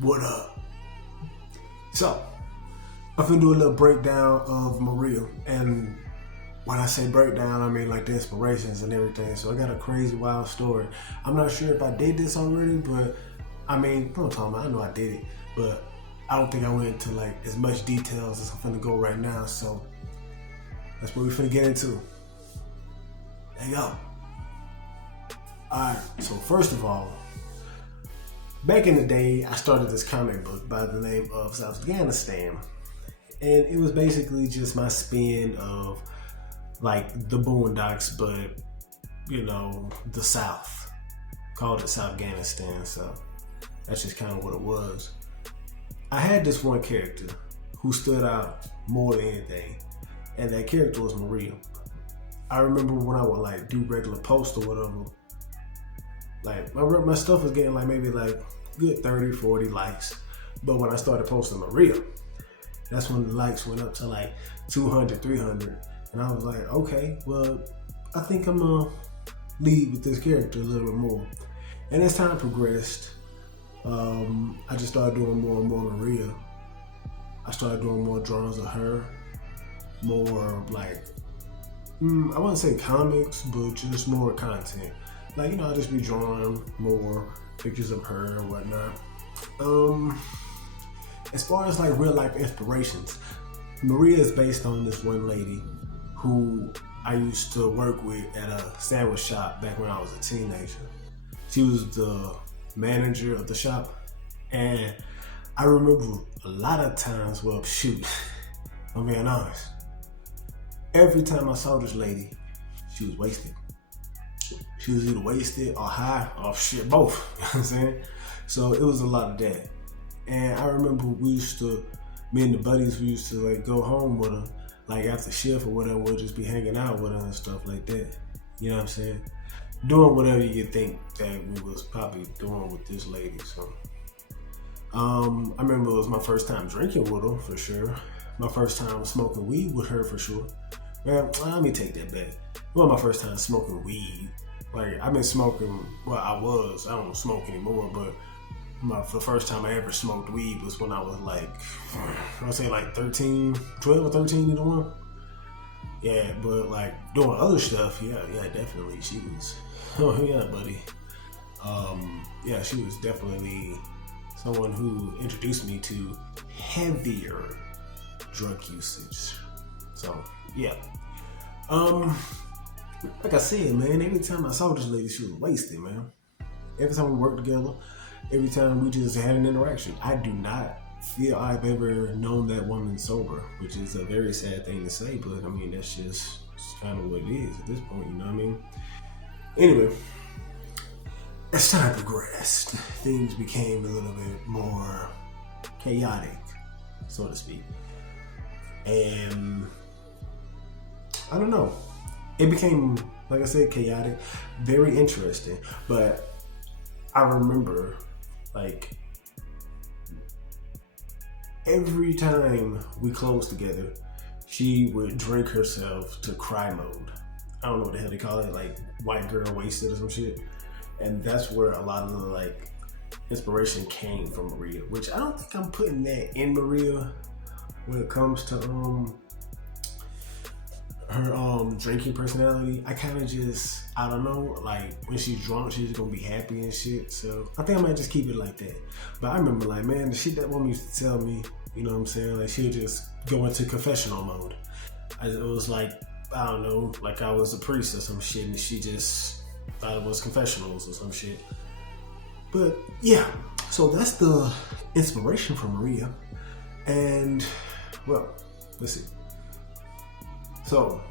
What up? So, I'm finna do a little breakdown of Maria. And when I say breakdown, I mean like the inspirations and everything. So I got a crazy, wild story. I'm not sure if I did this already, but I mean, what I'm talking about, I know I did it, but I don't think I went into like as much details as I'm finna go right now. So that's what we finna get into. There you go. Alright, so first of all, back in the day, I started this comic book by the name of Afghanistan. And it was basically just my spin of like the Boondocks, but you know, the South. Called it South Afghanistan, so that's just kind of what it was. I had this one character who stood out more than anything, and that character was Maria. I remember when I would like do regular posts or whatever, like my stuff was getting like maybe like good 30, 40 likes. But when I started posting Maria, that's when the likes went up to like 200, 300. And I was like, okay, well, I think I'm gonna lead with this character a little bit more. And as time progressed, I just started doing more and more Maria. I started doing more drawings of her, more like, I wouldn't say comics, but just more content. Like, you know, I'll just be drawing more pictures of her and whatnot. As far as like real life inspirations, Maria is based on this one lady who I used to work with at a sandwich shop back when I was a teenager. She was the manager of the shop, and I remember a lot of times, well, shoot, I'm being honest. Every time I saw this lady, she was wasted. She was either wasted or high or shit, both. You know what I'm saying? So it was a lot of that. And I remember me and the buddies, we used to like go home with her, like after shift or whatever, we'll just be hanging out with her and stuff like that. You know what I'm saying? Doing whatever you think that we was probably doing with this lady. So I remember it was my first time drinking with her for sure. My first time smoking weed with her for sure. Man, let me take that back. It was my first time smoking weed. Like, I've been smoking, well, I don't smoke anymore, but the first time I ever smoked weed was when I was like, I would say like 13, 12 or 13, either one. Yeah, but like doing other stuff, yeah, definitely. She was, oh yeah, buddy. Yeah, she was definitely someone who introduced me to heavier drug usage. So, yeah. Like I said, man, every time I saw this lady, she was wasted, man. Every time we worked together, every time we just had an interaction, I do not feel I've ever known that woman sober, which is a very sad thing to say, but I mean, that's just kind of what it is at this point, you know what I mean? Anyway, as time progressed, things became a little bit more chaotic, so to speak. And I don't know. It became, like I said, chaotic, very interesting. But I remember, like, every time we closed together, she would drink herself to cry mode. I don't know what the hell they call it, like white girl wasted or some shit. And that's where a lot of the, like, inspiration came from Maria, which I don't think I'm putting that in Maria when it comes to her drinking personality. I kind of just, I don't know, like when she's drunk, she's just gonna be happy and shit. So I think I might just keep it like that. But I remember, like, man, the shit that woman used to tell me, you know what I'm saying? Like, she'd just go into confessional mode. It was like, I don't know, like I was a priest or some shit, and she just thought it was confessionals or some shit. But yeah, so that's the inspiration from Maria. And well, let's see. So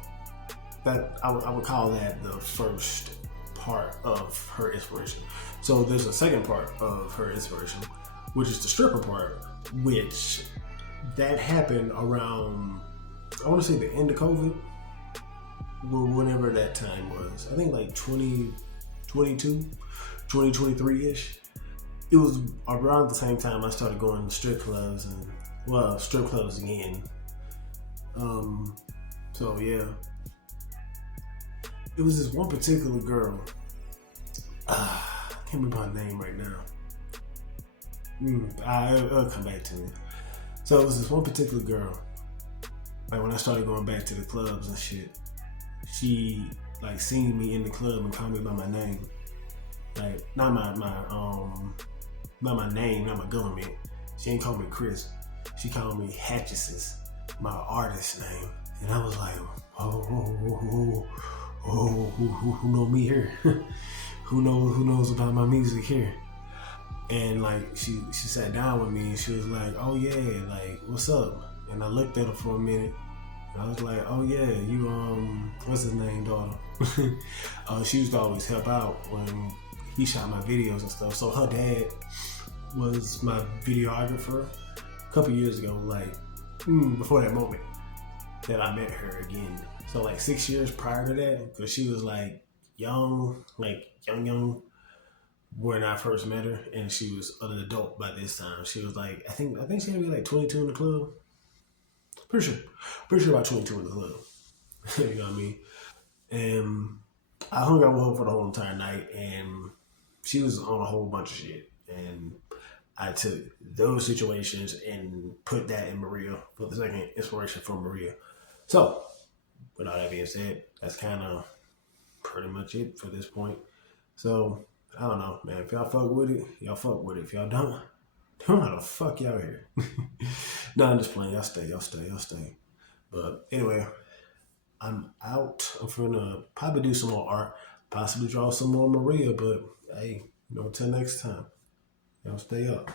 that I would call that the first part of her inspiration. So there's a second part of her inspiration, which is the stripper part, which that happened around, I want to say the end of COVID, whenever that time was. I think like 2022, 2023-ish. It was around the same time I started going to strip clubs again. So yeah, it was this one particular girl. I can't remember her name right now. It'll come back to me. So it was this one particular girl. Like when I started going back to the clubs and shit, she like seen me in the club and called me by my name. Like not my name, not my government. She ain't call me Chris. She called me hatchicist, my artist name. And I was like, who know me here? who knows about my music here? And like she sat down with me and she was like, oh yeah, like what's up? And I looked at her for a minute. And I was like, oh yeah, you what's his name, daughter? She used to always help out when he shot my videos and stuff. So her dad was my videographer a couple years ago, like before that moment that I met her again. So like 6 years prior to that, because she was like young when I first met her, and she was an adult by this time. She was like, I think she had to be like 22 in the club. Pretty sure about 22 in the club. You know what I mean? And I hung out with her for the whole entire night, and she was on a whole bunch of shit. And I took those situations and put that in Maria for the second inspiration from Maria. So, with all that being said, that's kind of pretty much it for this point. So, I don't know, man. If y'all fuck with it, y'all fuck with it. If y'all don't know how the fuck y'all here. No, I'm just playing. Y'all stay. But anyway, I'm out. I'm finna probably do some more art, possibly draw some more Maria. But hey, till next time, y'all stay up.